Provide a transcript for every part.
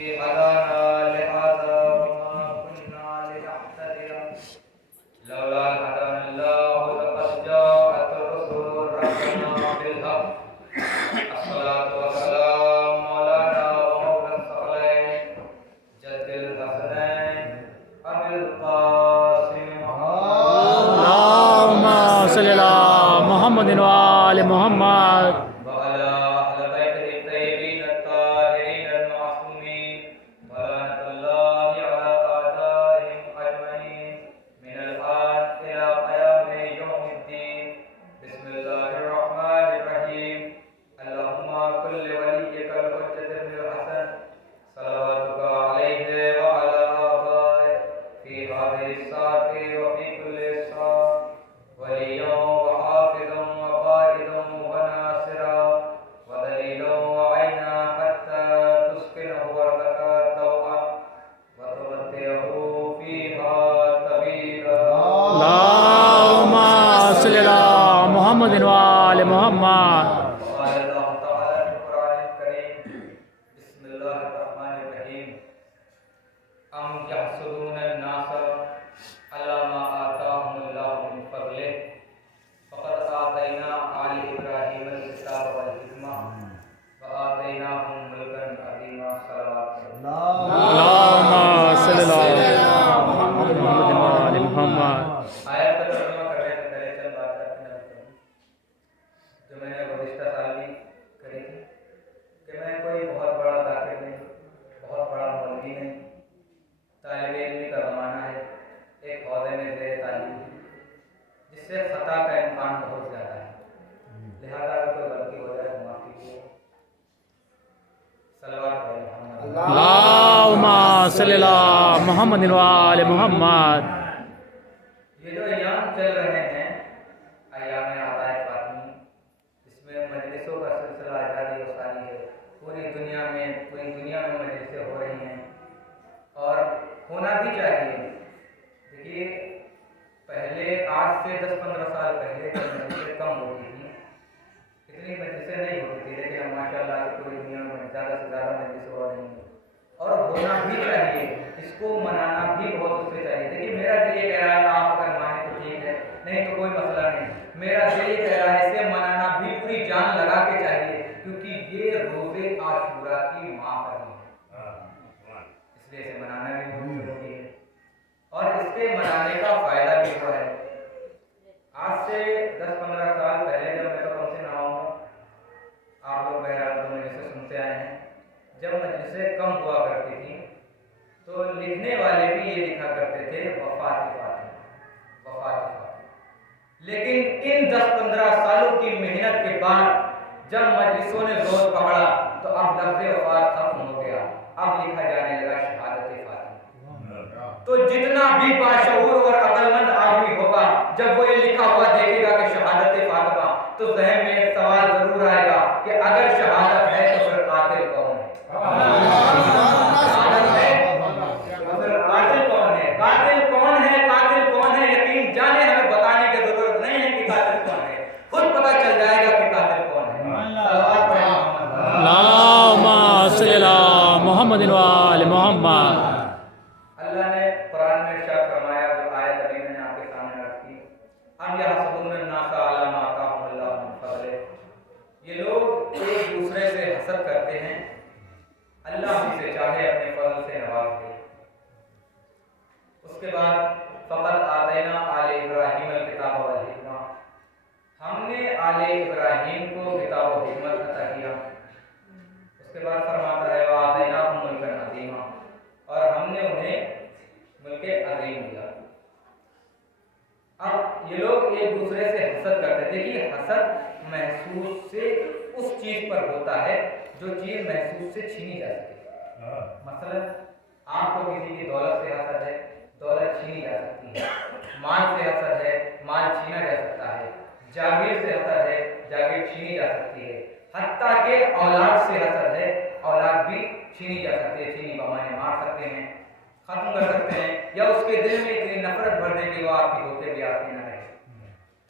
هدانا لهذا وما كنا لنهتدي لولا أن هدانا الله لقد جاءت رسل ربنا بالحق الصلاة والسلام مولانا ومولى الثقلين جد الحسنين أبي القاسم اللهم صل على محمد وآل محمد وعلى أهل بيته الطيبين الطاهرين المعصومين ولعنة الله على أعدائهم أجمعين من الآن إلى قيام يوم الدين. بسم الله الرحمن الرحيم. اللهم كن لوليك الحجة بن الحسن صلواتك عليه وعلى آبائه في هذه الساعة وفي كل ساعة وليا وحافظا وقائدا وناصرا ودليلا وعينا حتى تسكنه أرضك طوعا وتمتعه فيها طويلا. اللهم صل على محمد وآل محمد. وقال الله تعالى في القرآن الكريم بسم الله الرحمن الرحيم أم يحسدون الناس على ما آتاهم الله من فضله فقد آتينا آل إبراهيم الكتاب والحكمة وآتيناهم ملكا عظيما. صلوات اللهم صل على محمد وآل محمد. آیت کا ترجمہ کرنے سے پہلے چند باتیں اپنے نظر کروں جو میں نے گزشتہ سال بھی کری تھی کہ میں کوئی بہت بڑا ذاکر نہیں، بہت بڑا مولوی نہیں، طالب علم کا زمانہ ہے، ایک عہدے میں زیر تعلیم جس سے خطا کا امکان بہت زیادہ ہے، لہذا اگر کوئی غلطی ہو جائے تو معافی کیجیے. صلوات علی محمد. اللهم صل على محمد وآل محمد. یہ جو ایام چل رہے ہیں ایام آدائے فاطمی، اس میں مجلسوں کا سلسلہ جاری و ساری ہے. پوری دنیا میں مجلسیں ہو رہی ہیں اور ہونا بھی چاہیے. دیکھیے پہلے آج سے 10-15 سال پہلے جب مجلسیں کم ہوتی تھیں، اتنی مجلسیں نہیں ہوتی تھی، لیکن اب ماشاء اللہ پوری دنیا میں زیادہ سے زیادہ مجلسیں ہو رہی ہیں اور ہونا بھی چاہیے. اس کو منانا بھی بہت اس سے چاہیے. دیکھیے میرا دل یہ کہہ رہا ہے آپ اگر مانیں تو ٹھیک ہے، نہیں تو کوئی مسئلہ نہیں. میرا دل یہ کہہ رہا ہے اسے منانا بھی پوری جان لگا کے چاہیے کیونکہ یہ روز عاشورہ کی ماں کا دن ہے، اس لیے اسے منانا بھی بہت ضروری ہے اور اس کے منانے کا فائدہ بھی ہوا ہے. آج سے 10-15 سال پہلے جب میں تو کم سے نہ ہوں، آپ لوگ بہرحال تو مجلسیں سنتے آئے ہیں، جب مجلسیں کم ہوا کرتی تھیں تو لکھنے والے بھی یہ لکھا کرتے تھے وفات فاطمہ، وفات فاطمہ. لیکن ان 10-15 سالوں کی محنت کے بعد جب مجلسوں نے زور پکڑا تو اب لفظ وفات ختم ہو گیا، اب لکھا جانے لگا شہادت فاطمہ. تو جتنا بھی باشعور اور عقل مند آدمی ہوگا جب وہ یہ لکھا ہوا دیکھے گا کہ شہادت فاطمہ تو ذہن میں ایک سوال ضرور آئے گا کہ اگر شہادت ہے تو پھر قاتل کون ہے؟ شہادت ہے تو پھر قاتل کون ہے؟ قاتل کون ہے؟ قاتل کون ہے؟ یقین جانے ہمیں بتانے کی ضرورت نہیں ہے کہ قاتل کون ہے، خود پتہ چل جائے گا کہ قاتل کون ہے. صلوات پڑھیں محمد. اللهم صل على محمد وآل محمد. اللہ نے قرآن میں ارشاد فرمایا، جو آیت ابھی میں نے آپ کے سامنے رکھ دی، ہم یحسدون الناس علی ما آتاهم اللہ من فضلہ. یہ لوگ ایک دوسرے سے حسد کرتے ہیں، اللہ جسے چاہے اپنے فضل سے نواز دے. اس کے بعد فقط آتینا آل ابراہیم الکتاب والحکمہ، ہم نے آل ابراہیم کو کتاب و حکمت عطا کیا. اس کے بعد فرماتا ہے وآتیناہم ملکا عظیما، اور ہم نے انہیں ملک عظیم دیا. اب یہ لوگ ایک دوسرے سے حسد کرتے ہیں. دیکھیے حسد محسوس سے اس چیز پر ہوتا ہے جو چیز محسوس سے چھینی جا سکے. مثلا آپ کو کسی کی دولت سے حسد ہے، دولت چھینی جا سکتی ہے. مال سے حسد ہے، مال چھینا جا سکتا ہے. جاگیر سے حسد ہے، جاگیر چھینی جا سکتی ہے. حتیٰ کہ اولاد سے حسد ہے، اولاد بھی چھینی جا سکتی ہے. چھینی بمانے مار سکتے ہیں، ختم کر سکتے ہیں، یا اس کے دل میں اتنی نفرت بھر دیں کہ وہ آپ کی ہوتے بھی آپ کی نہ رہے.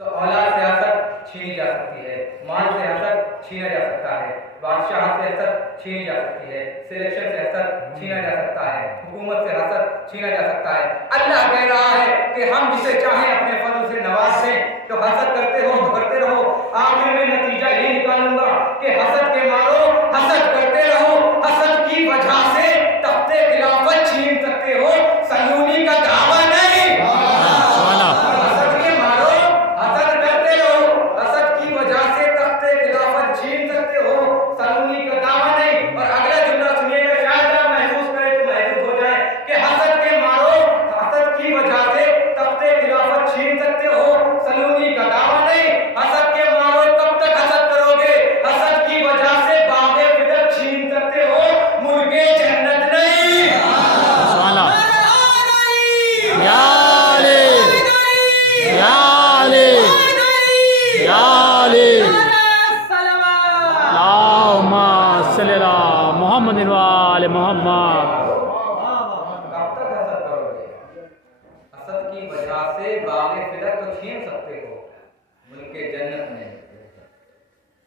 تو اولاد سے حسد چھینی جا سکتی ہے، مال سے حسد چھینا جا سکتا ہے. بادشاہ سے حسد چھینی جا سکتی ہے، سلیکشن سے حسد چھینا جا سکتا ہے، حکومت سے حسد چھینا جا سکتا ہے۔ اللہ کہہ رہا ہے کہ ہم جسے چاہیں اپنے فضل سے نواز دیں، تو حسد کرتے ہو تو کرتے رہو، آخر میں نتیجہ یہ نکالوں گا کہ حسد کے مارو حسد کرتے رہو، حسد کی وجہ سے تخت خلافت چھین سکتے ہو، سلونی کا دعویٰ نہیں۔ حسد کے مارو حسد کرتے رہو، حسد کی وجہ سے تخت خلافت چھین سکتے ہو، سلونی کا دعویٰ نہیں۔ اور اگلا جملہ سنیے گا، شاید آپ محسوس کریں تو محسوس ہو جائے کہ حسد کے مارو حسد کی وجہ سے تخت خلافت چھین سکتے ہو، سلونی کا دعویٰ نہیں۔ حسد کے مارو کب تک حسد کرو گے؟ حسد کی وجہ سے باغ فدق چھین سکتے ہو، ملک جنت نہیں۔ یا علی یا علی یا علی اللہم صلی علی محمد و آل محمد۔ کب تک حسد کرو گے؟ حسد کی وجہ سے باغ فدق تو چھین سکتے ہو، ملک جنت نہیں۔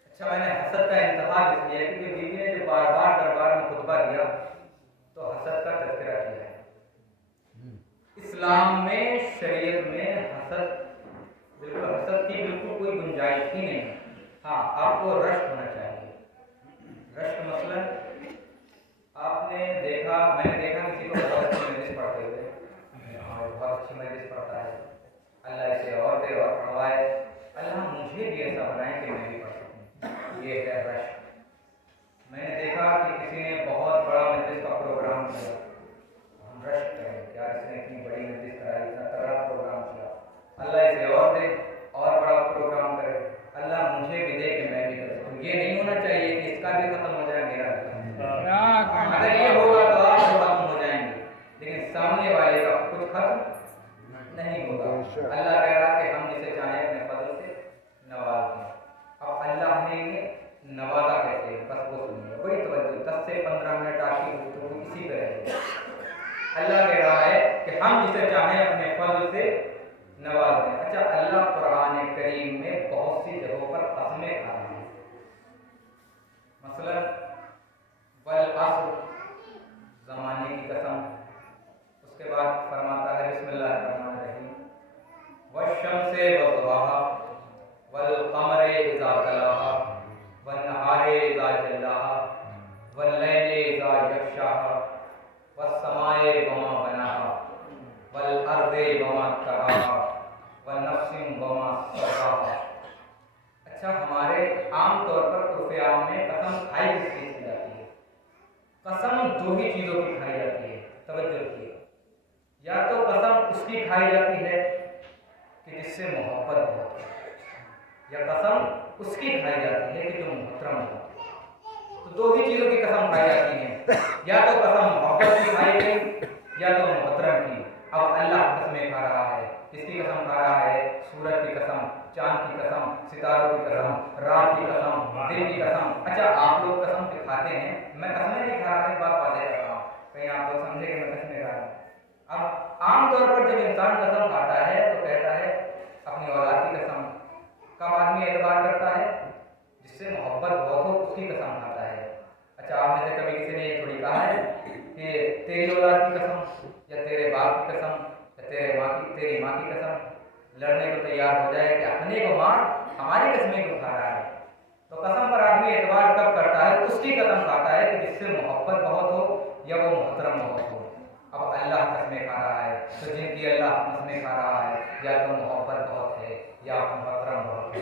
اچھا، میں نے حسد کا انتخاب اس لیے کیونکہ بیوی نے جو بار بار دربار میں خطبہ دیا تو حسد کا تذکرہ کیا ہے۔ اسلام میں، شریعت میں حسد کی بالکل کوئی گنجائش ہی نہیں۔ ہاں، آپ کو رشک ہونا چاہیے۔ رشک مثلا آپ نے دیکھا، میں نے دیکھا کسی کو بہت اچھی مجلس پڑھتے ہوئے، اور بہت اچھی مجلس پڑھتا ہے، اللہ اسے اور دے اور پڑھوائے، اللہ مجھے بھی ایسا بنائے کہ میں بھی پڑھ سکوں، یہ ہے رشک۔ میں نے دیکھا کہ کسی نے بہت بڑا مجلس کا پروگرام کیا، ہم رشک کریں کہ یار اس نے اتنی بڑی مجلس کرائی، اتنا تگڑا پروگرام کیا، اللہ اسے اور دے اور بڑا پروگرام کرے، اللہ مجھے بھی دے کہ میں بھی کر سکوں۔ یہ نہیں ہونا چاہیے کہ اس کا بھی ختم ہو جائے میرا بھی ختم ہو جائے۔ اگر یہ ہوگا تو آپ ختم ہو جائیں گے، لیکن سامنے والے کا کچھ ختم نہیں ہوگا۔ اللہ کہہ رہا کہ ہم جسے چاہیں اپنے فضل سے نواز دیں۔ اب اللہ نے انہیں نوازا کیسے، بس وہ سنیے، بڑی توجہ، 10 سے 15 منٹ آپ کی گفتگو اسی پہ رہے گی۔ اللہ کہہ رہا ہے کہ ہم جسے چاہیں اپنے فضل سے نواز دیں۔ اچھا، اللہ قرآن کریم میں بہت سی جگہوں پر قسمیں کھا رہے ہیں، مثلا والعصر، زمانے کی قسم، اس کے بعد فرماتا ہے بسم اللہ الرحمن الرحیم، والشمس وضحاها والقمر اذا تلاها والنهار اذا جلاها واللیل اذا یغشاها والسماء وما بناها والارض وما طحاها ونفس وما سواها۔ اچھا، ہمارے عام طور پر عرف عام میں قسم کھائی کس چیز کی جاتی ہے؟ قسم دو ہی چیزوں کی کھائی جاتی ہے، توجہ رکھیے، یا تو قسم اس کی کھائی جاتی ہے کہ جس سے محبت بہت ہے، یا قسم اس کی کھائی جاتی ہے کہ جو محترم ہو۔ تو دو ہی چیزوں کی قسم کھائی جاتی ہیں، یا تو قسم محبت کی کھائی گئی یا تو محترم کی۔ اب اللہ قسمیں کھا رہا ہے، کس کی قسم کھا رہا ہے؟ سورج کی قسم، چاند کی قسم، ستاروں کی قسم، رات کی قسم، دن کی قسم۔ اچھا، آپ لوگ قسم کے کھاتے ہیں، میں قسمیں نہیں کھا رہا، ایک بات واضح کر رہا ہوں، کہیں آپ لوگ سمجھے کہ میں قسمیں کھا رہا ہوں۔ اب عام طور پر جب انسان قسم کھاتا ہے تو کہتا ہے اپنی اولاد کی قسم۔ کب آدمی اعتبار کرتا ہے؟ جس سے محبت بہت ہو، اس کی قسم کھاتا ہے۔ اچھا، آپ میں سے کبھی کسی نے یہ تھوڑی کہا ہے کہ تیری اولاد کی قسم یا تیرے باپ کی قسم یا تیری ماں کی قسم، لڑنے کو تیار ہو جائے کہ اپنے کو مار، ہماری قسمیں کیوں کھا رہا ہے؟ تو قسم پر آدمی اعتبار کب کرتا ہے؟ اس کی قسم کھاتا ہے کہ جس سے محبت بہت ہو یا وہ محترم بہت ہو۔ اب اللہ قسمیں کھا رہا ہے، تو جن کی اللہ قسمیں کھا رہا ہے یا تو محبت بہت ہے یا محترم بہت ہے۔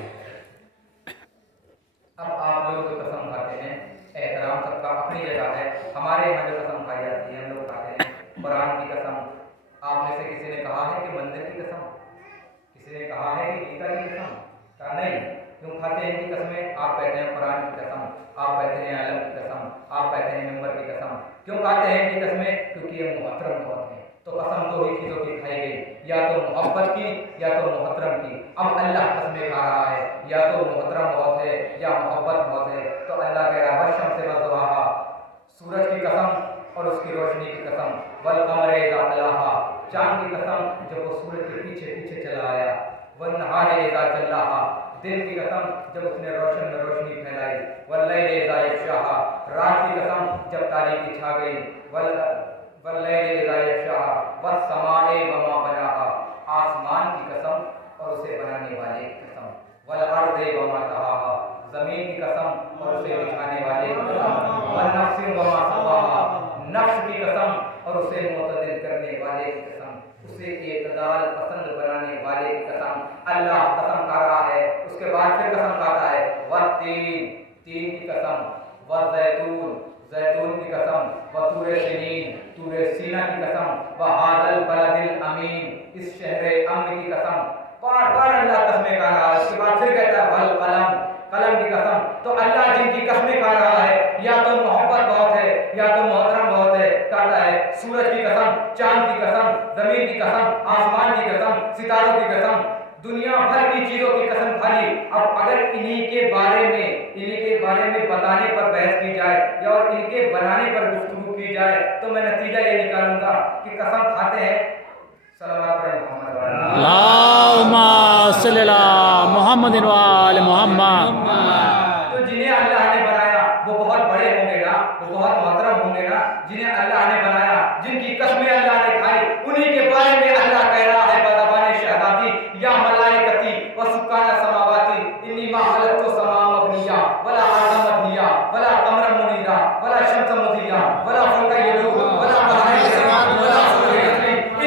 اب آپ لوگ جو قسم کھاتے ہیں، احترام سب کا اپنی جگہ ہے، ہمارے یہاں جو قسم کھائی جاتی ہے ہم لوگ کھاتے ہیں قرآن کی قسم۔ آپ میں سے کسی نے کہا ہے کہ مندر کی قسم، کسی نے کہا ہے کہ گیتا کی قسم، کہا نہیں۔ کیوں کھاتے ہیں کی قسمیں؟ آپ کہتے ہیں قرآن کی قسم، آپ کہتے ہیں علم کی قسم، آپ کہتے ہیں ممبر کی قسم۔ کیوں کھاتے ہیں کی قسمیں؟ کیونکہ یہ محترم بہت ہیں۔ تو قسم دو ہی چیزوں کی کھائی گئی، یا تو محبت کی یا تو محترم کی۔ اب اللہ قسمیں کھا رہا ہے، یا تو محترم بہت ہے یا محبت بہت ہے۔ تو اللہ کہہ رہا ہے والشمس وضحاها، سورج کی قسم اور اس کی روشنی کی قسم، والقمر اذا تلاها، چاند کی قسم جب وہ سورج کے پیچھے پیچھے چلا آیا، والنہار اذا جلاها، دن کی قسم جب اس نے روشن میں روشنی پھیلائی، واللیل اذا یغشاہا، رات کی قسم جب تاریکی چھا گئی، واللیل اذا یغشاہا، والسماء وما بناہا، آسمان کی قسم اور اسے بنانے والے کی قسم، والارض وما طحاہا، زمین کی قسم اور اسے بچھانے والے کی قسم، والنفس وما سواہا، نفس کی قسم اور اسے معتدل کرنے والے کی قسم، اسے اعتدال پسند بنانے والے کی قسم۔ اللہ قسم کھا رہا ہے، اس کے بعد پھر قسم کھاتا ہے، والتین، تین کی قسم، والزیتون، زیتون کی قسم، وطور سنین، طور سینہ کی قسم، وہذا البلد الامین، اس شہر امن کی قسم۔ بار بار اللہ قسمیں کھا رہا ہے، اس کے بعد پھر کہتا ہے والقلم، قلم کی قسم۔ تو اللہ جن کی قسمیں کھا رہا ہے، یا تو محبت بہت ہے یا تو محترم بہت ہے، کہتا ہے سورج کی قسم، چاند کی قسم، زمین کی قسم، آسمان کی قسم، ستاروں کی قسم، دنیا بھر کی چیزوں کی قسم کھا لی۔ اب اگر انہی کے بارے میں بتانے پر بحث کی جائے یا اور ان کے بنانے پر گفتگو کی جائے تو میں نتیجہ یہ نکالوں گا کہ قسم کھاتے ہیں۔ صلوات پڑھیں محمد وعلی اللہم صلی اللہ محمد وآل محمد۔ تو جنہیں اللہ نے بنایا وہ بہت بڑے ہوں گے نا، وہ بہت محترم ہوں گے نا، جنہیں اللہ نے بنایا، جن کی قسمیں اللہ نے کھائی، انہی کے بارے میں اللہ کہہ رہا ہے بزبان شہادتی، یا ملائکتی و سکان سماواتی انی ما خلقت السماء مبنیہ ولا ارض مبنیہ ولا قمر منیرا ولا شمس مضیہ ولا فلک یدور ولا بحر سماء ولا سورہ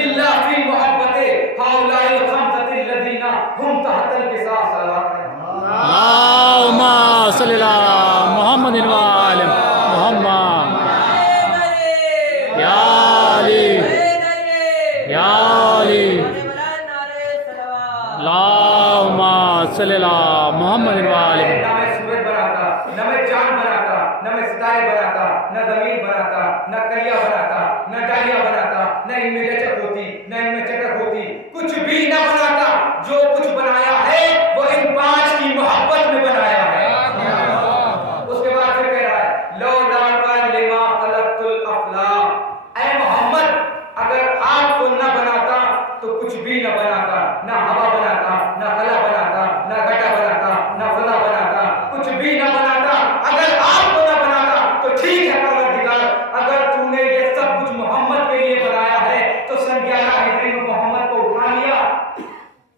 الا فی محبت هؤلاء الخمسة الذین هم تحت القصاص۔ اللہم صلی اللہ محمد وآل محمد۔ یا علی یا علی، اللہم صلی اللہ محمد وآل محمد۔ نہ میں سورج بناتا، نہ میں چاند بناتا، نہ میں ستارے بناتا، نہ زمین بناتا، نہ کلیا بناتا، نہ ڈالیا بناتا، نہ ان میں لچک ہوتی، نہ ان میں چٹک ہوتی، کچھ بھی نہ بناتا۔ جو کچھ بنایا ہے وہ ان پانچ کی محبت میں بنایا ہے۔ اس کے بعد پھر کہہ رہا ہے لولا لما خلقت الافلاک، اے محمد اگر آپ کو نہ بناتا تو کچھ بھی نہ بناتا، نہ ہوا بناتا، نہ خلا بناتا، نہ گھٹا بناتا، نہ فضا بناتا، کچھ بھی نہ بناتا۔ اگر آپ کو نہ بناتا تو ٹھیک ہے پروردگار، اگر تو نے یہ سب کچھ محمد کے لیے بنایا ہے تو سن 11 ہجری میں محمد کو اٹھا لیا۔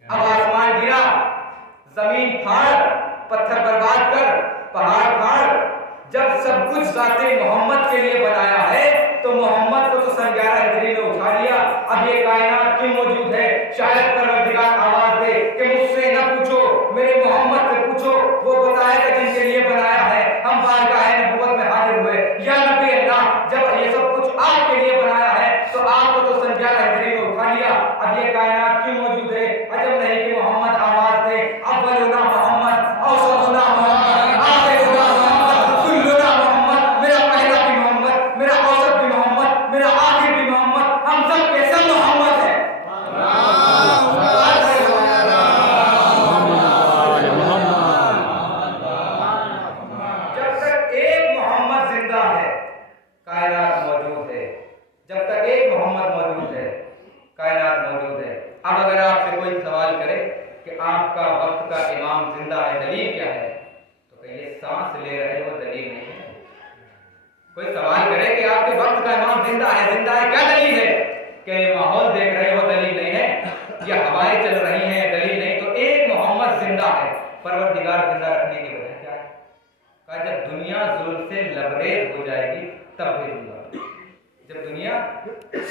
اب آسمان گرا، زمین پھاڑ، پتھر برباد کر، پہاڑ پھاڑ، جب سب کچھ ذات محمد کے لیے بنایا ہے تو محمد کو تو سن 11 ہجری میں اٹھا لیا۔ اب یہ کائنات کیوں موجود ہے؟ شاید پروردگار آواز دے کہ مجھ سے نہ پوچھو، میرے محمد سے پوچھو، وہ بتائے گا جن کے لیے بنایا ہے۔ ہم بارگاہ نبوت میں حاضر ہوئے، یا نبی اللہ جب یہ سب کچھ آپ کے لیے بنایا ہے تو آپ کو تو سن 11 ہجری میں اٹھا لیا، اب یہ کائنات کیوں موجود ہے؟ عجب نہیں کہ محمد آواز دے اولنا محمد، اوسطنا محمد، آخرنا محمد، کلنا محمد، میرا پہلا بھی محمد، میرا اوسط بھی محمد، میرا آخر بھی محمد، ہم سب کے سب محمد ہیں۔ جب تک ایک محمد زندہ ہے کائنات موجود ہے، جب تک ایک محمد موجود ہے کائنات موجود ہے۔ اب اگر آپ سے کوئی سوال کرے کہ آپ کا وقت کا امام زندہ ہے، دلیل کیا ہے، تو کہیے سانس لے رہے ہو دلیل نہیں ہے۔ کوئی سوال کرے کہ آپ کے وقت کا امام زندہ ہے کیا دلیل ہے؟ کہ ماحول دیکھ رہے ہو دلیل نہیں ہے، یا ہوائیں چل رہی ہیں دلیل نہیں، تو ایک محمد زندہ ہے۔ پروردگار زندہ رکھنے کی وجہ کیا ہے؟ کہا جب دنیا ظلم سے لبریز ہو جائے گی تب بھیجوں گا، جب دنیا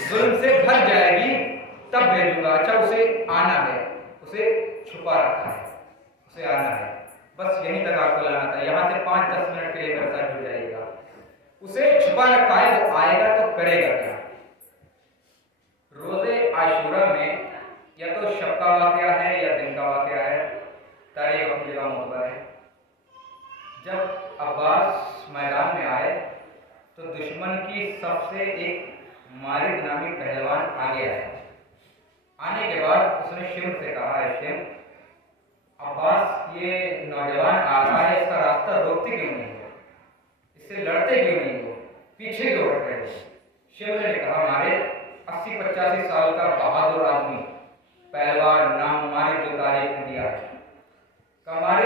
ظلم سے بھر جائے گی تب بھیجوں گا۔ اچھا اسے آنا ہے، اسے چھپا رکھا ہے، اسے آنا ہے، بس یہیں تک آپ کو لانا تھا۔ یہاں سے 5-10 منٹ کے لیے میرے ساتھ جڑ جائے گا۔ اسے چھپا رکھا ہے، وہ آئے گا تو کرے گا کیا؟ روزے عاشورہ میں یا تو شب کا واقعہ ہے یا دن کا واقعہ ہے، تاریخ اپنی جگہ معتبر ہے۔ جب عباس میدان میں آئے تو دشمن کی سب سے ایک مارد نامی پہلوان آگے آئے۔ آنے کے بعد اس نے شمر سے کہا ہے شمر عباس یہ نوجوان آ رہا ہے، اس کا راستہ روکتے کیوں نہیں ہو، اس سے لڑتے کیوں نہیں ہو، پیچھے کیوں ہٹ رہے ہو؟ شمر نے کہا ہمارے 80-85 سال کا بہادر آدمی پہلوان نام مالک جو تاریخ نے دیا ہے، ہمارے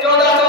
1400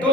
2